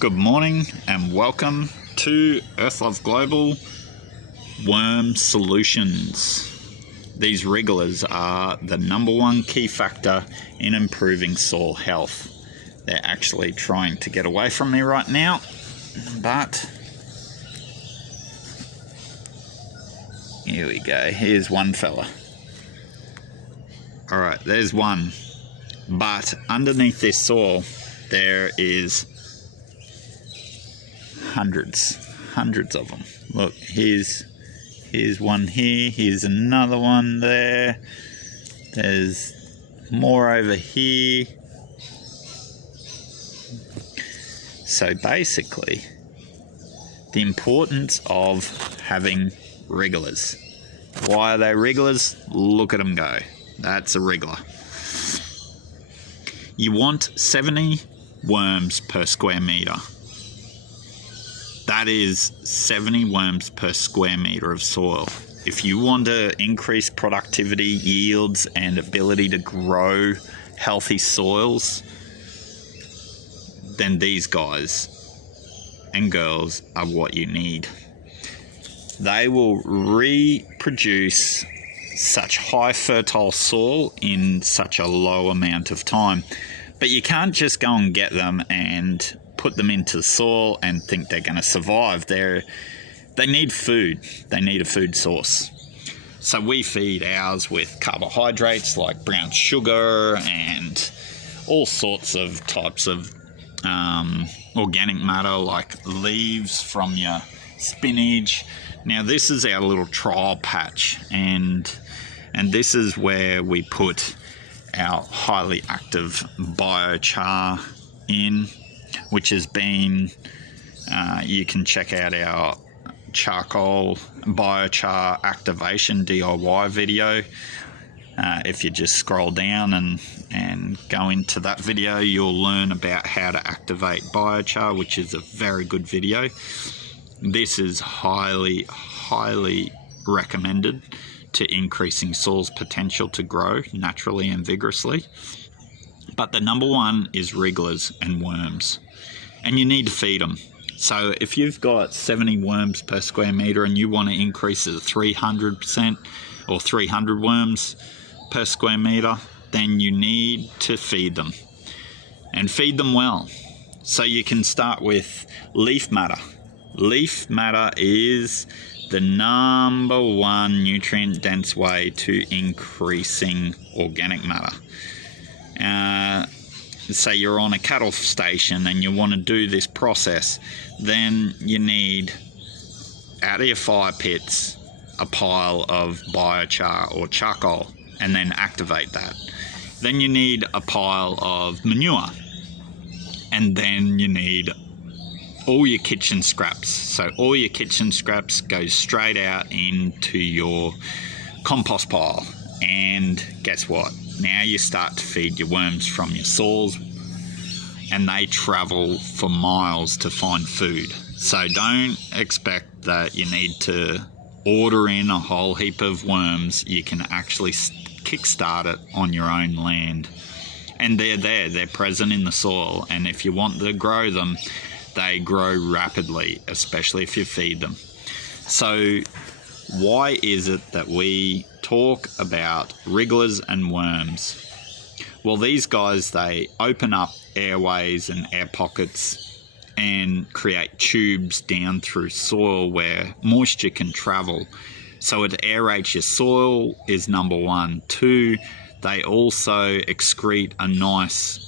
Good morning and welcome to Earthlove Global Worm Solutions. These wrigglers are the #1 key factor in improving soil health. They're actually trying to get away from me right now, but here we go. Here's one fella. Alright, there's one. But underneath this soil there is hundreds of them. Look, here's one here, here's another one there, there's more over here. So basically, the importance of having wrigglers. Why are they wrigglers? Look at them go. That's a wriggler. You want 70 worms per square metre. That is 70 worms per square metre of soil. If you want to increase productivity, yields, and ability to grow healthy soils, then these guys and girls are what you need. They will reproduce such high fertile soil in such a low amount of time. But you can't just go and get them and put them into the soil and think they're going to survive. They need food. They need a food source. So we feed ours with carbohydrates like brown sugar and all sorts of types of organic matter like leaves from your spinach. Now this is our little trial patch, and this is where we put our highly active biochar in, which has been, you can check out our charcoal biochar activation DIY video. If you just scroll down and go into that video, you'll learn about how to activate biochar, which is a very good video. This is highly recommended to increasing soil's potential to grow naturally and vigorously. But the #1 is wrigglers and worms, and you need to feed them. So if you've got 70 worms per square metre and you want to increase it to 300% or 300 worms per square metre, then you need to feed them, and feed them well. So you can start with leaf matter. Leaf matter is the #1 nutrient dense way to increasing organic matter. Say you're on a cattle station and you want to do this process, then you need, out of your fire pits, a pile of biochar or charcoal, and then activate that. Then you need a pile of manure, and then you need all your kitchen scraps. So all your kitchen scraps go straight out into your compost pile, and guess what? Now you start to feed your worms from your soils, and they travel for miles to find food. So don't expect that you need to order in a whole heap of worms. You can actually kickstart it on your own land, and they're there, they're present in the soil, and if you want to grow them, they grow rapidly, especially if you feed them. So why is it that we talk about wrigglers and worms? Well, these guys, they open up airways and air pockets and create tubes down through soil where moisture can travel. So it aerates your soil is #1. 2, they also excrete a nice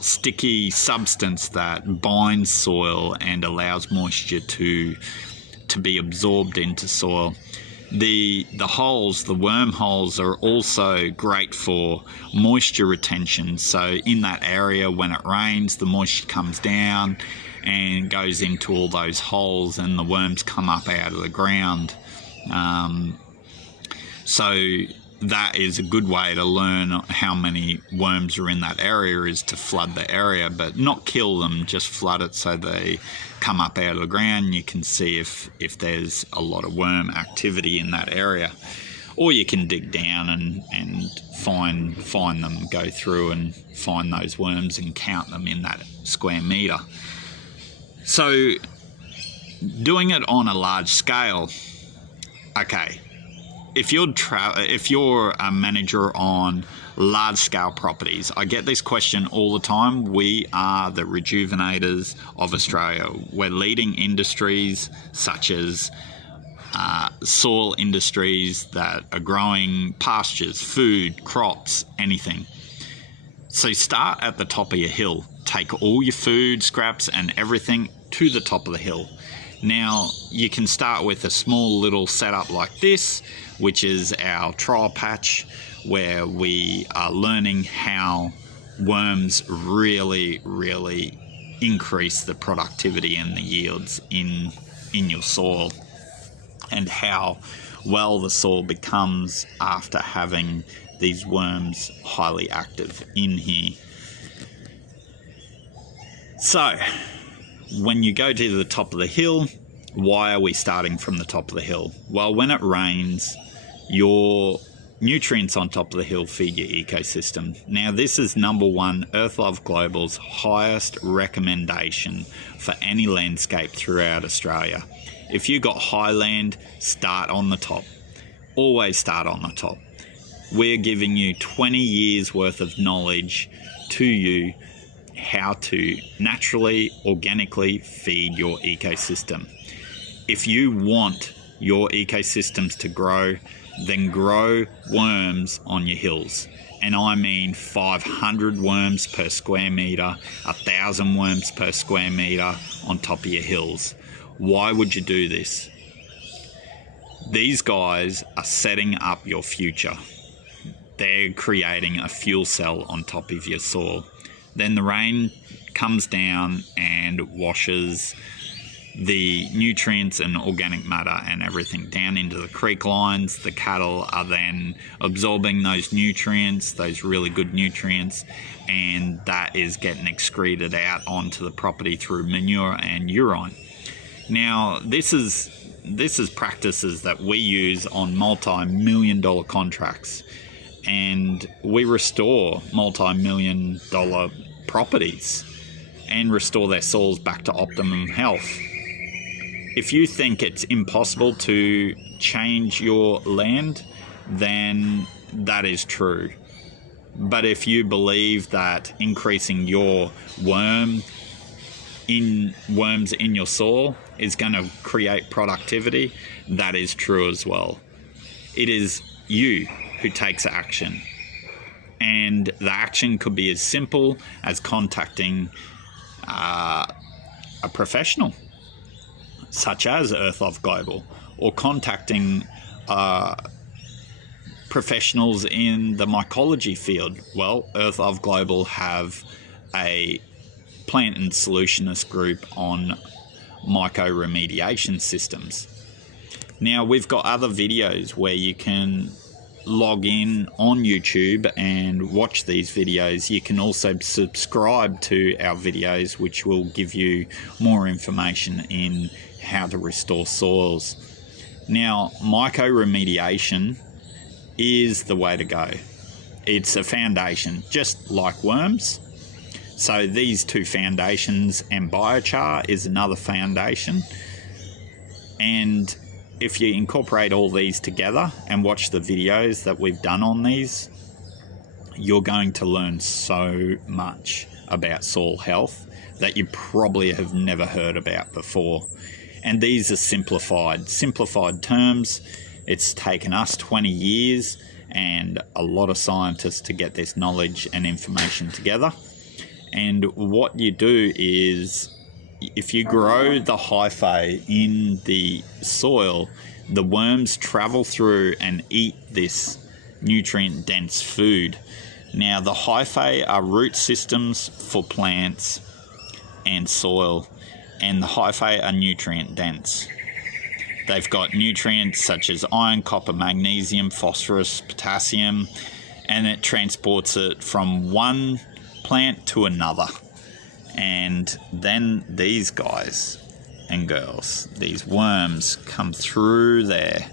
sticky substance that binds soil and allows moisture to be absorbed into soil. The holes, the worm holes, are also great for moisture retention. So in that area, when it rains, the moisture comes down and goes into all those holes, and the worms come up out of the ground. So that is a good way to learn how many worms are in that area, is to flood the area, but not kill them, just flood it so they come up out of the ground. You can see if there's a lot of worm activity in that area. or you can dig down and find them, go through and find those worms and count them in that square metre. So doing it on a large scale, okay, if you're a manager on large scale properties, I get this question all the time. We are the rejuvenators of Australia. We're leading industries such as soil industries that are growing pastures, food, crops, anything. So start at the top of your hill. Take all your food scraps and everything to the top of the hill. Now you can start with a small little setup like this, which is our trial patch, where we are learning how worms really increase the productivity and the yields in your soil, and how well the soil becomes after having these worms highly active in here. So when you go to the top of the hill, why are we starting from the top of the hill? Well, when it rains, your nutrients on top of the hill feed your ecosystem. Now, this is number one, Earthlove Global's highest recommendation for any landscape throughout Australia. If you got highland, start on the top. Always start on the top. We're giving you 20 years worth of knowledge to you how to naturally, organically feed your ecosystem. If you want your ecosystems to grow, then grow worms on your hills. And I mean 500 worms per square metre, 1,000 worms per square metre on top of your hills. Why would you do this? These guys are setting up your future. They're creating a fuel cell on top of your soil. Then the rain comes down and washes the nutrients and organic matter and everything down into the creek lines. The cattle are then absorbing those nutrients, those really good nutrients, and that is getting excreted out onto the property through manure and urine. Now, this is practices that we use on multi-million-dollar contracts, and we restore multi-million-dollar properties and restore their soils back to optimum health. If you think it's impossible to change your land, then that is true. But if you believe that increasing your worms in your soil is going to create productivity, that is true as well. It is you who takes action. And the action could be as simple as contacting a professional, such as Earthlove Global, or contacting professionals in the mycology field. Well, Earthlove Global have a plant and solutionist group on mycoremediation systems. Now, we've got other videos where you can log in on YouTube and watch these videos. You can also subscribe to our videos, which will give you more information in how to restore soils. Now, mycoremediation is the way to go. It's a foundation, just like worms. So these two foundations, and biochar is another foundation. And if you incorporate all these together and watch the videos that we've done on these, you're going to learn so much about soil health that you probably have never heard about before. And these are simplified terms. It's taken us 20 years and a lot of scientists to get this knowledge and information together. And what you do is, if you grow the hyphae in the soil, the worms travel through and eat this nutrient-dense food. Now, the hyphae are root systems for plants and soil, and the hyphae are nutrient-dense. They've got nutrients such as iron, copper, magnesium, phosphorus, potassium, and it transports it from one plant to another. And then these guys and girls, these worms, come through there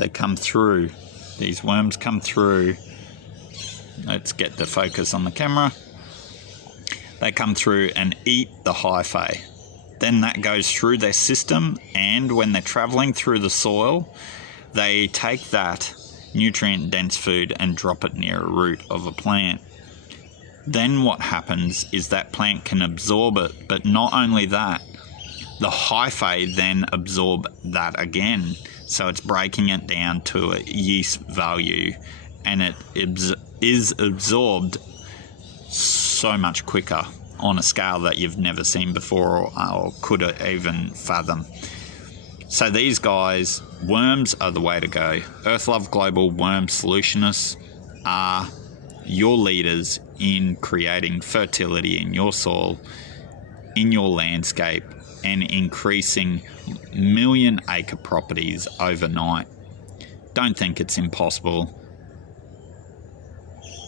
They come through. These worms come through. Let's get the focus on the camera. They come through and eat the hyphae. Then that goes through their system, and when they're traveling through the soil, they take that nutrient-dense food and drop it near a root of a plant. Then what happens is that plant can absorb it, but not only that, the hyphae then absorb that again. So it's breaking it down to a yeast value, and it is absorbed so much quicker on a scale that you've never seen before or could even fathom. So these guys, worms are the way to go. Earthlove Global Worm Solutionists are your leaders in creating fertility in your soil, in your landscape, and increasing million-acre properties overnight. Don't think it's impossible,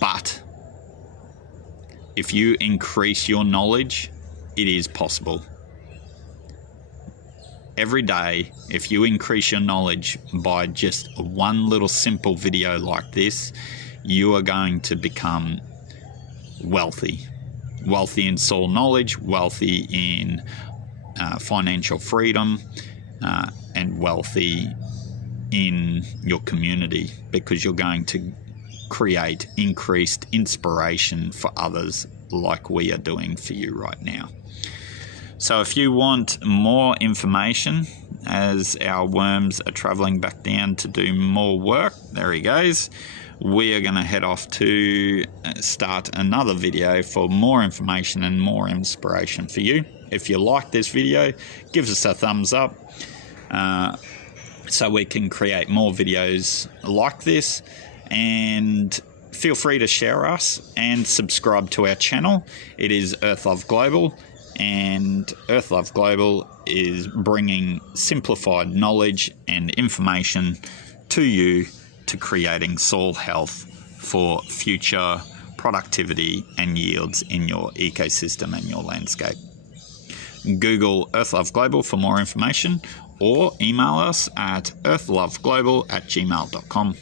but if you increase your knowledge, it is possible. Every day, if you increase your knowledge by just one little simple video like this, you are going to become wealthy. Wealthy in soil knowledge, wealthy in financial freedom, and wealthy in your community, because you're going to create increased inspiration for others like we are doing for you right now. So if you want more information as our worms are traveling back down to do more work, there he goes, we are going to head off to start another video for more information and more inspiration for you. If you like this video, give us a thumbs up so we can create more videos like this, and feel free to share us and subscribe to our channel. It is Earthlove Global, and Earthlove Global is bringing simplified knowledge and information to you to creating soil health for future productivity and yields in your ecosystem and your landscape. Google Earthlove Global for more information, or email us at earthloveglobal@gmail.com.